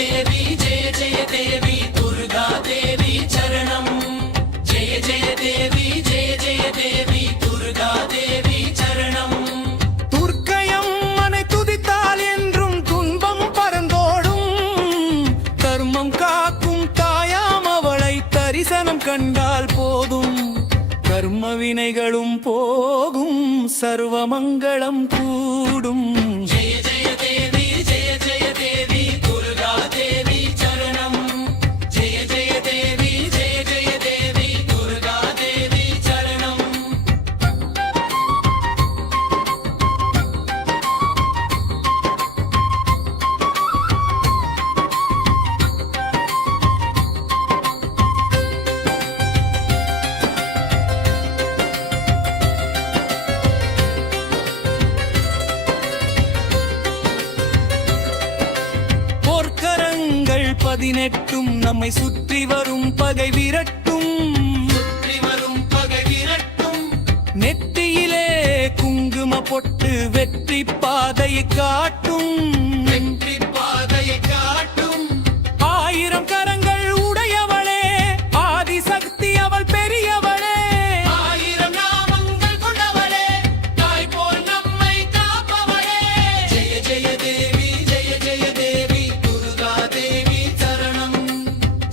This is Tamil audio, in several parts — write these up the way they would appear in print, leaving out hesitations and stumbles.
देवी जय जय देवी दुर्गा देवी चरणम जय जय देवी जय जय देवी दुर्गा देवी चरणम துர்க்கையம் மனை துதித்தால் என்றும் துன்பம் பறந்தோடும் தர்மம் காக்கும் தாயாம் அவளை தரிசனம் கண்டால் போதும் கர்ம வினைகளும் போகும் சர்வமங்களம் கூடும் जय जय देवी जय जय देवी दुर्गा देवी चरणम जय जय देवी जय जय देवी दुर्गा देवी चरणम போர்க்கரங்கள் 18 நம்மை சுற்றி வரும் பகை விரட்டும் நெற்றியிலே குங்கும பொட்டு வெற்றி பாதையை காட்டும் ஆயிரம் கரங்கள் உடையவளே ஆதிசக்தி அவள் பெரியவளே ஆயிரம் நாமங்கள் கொண்டவளே தாய் போல் நம்மை காப்பவளே ஜெய ஜெய தேவி ஜெய ஜெய தேவி துர்கா தேவி சரணம்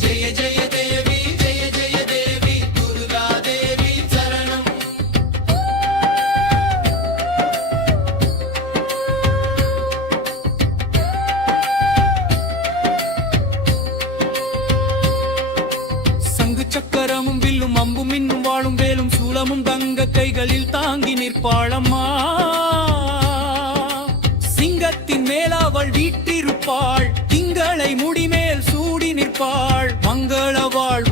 ஜெய ஜெய தேவி ஜெய ஜெய தேவி துர்கா தேவி சரணம் சங்கு சக்கரமும் வில்லும் அம்பும் இன்னும் வாழும் வேலும் சூலமும் தங்க கைகளில் தாங்கி நிற்பாளம்மா சிங்கத்தின் மேல் அவள் வீற்றிருப்பாள் திங்களை முடிமேல் சூடி நிற்பாள் மங்கள வாழ்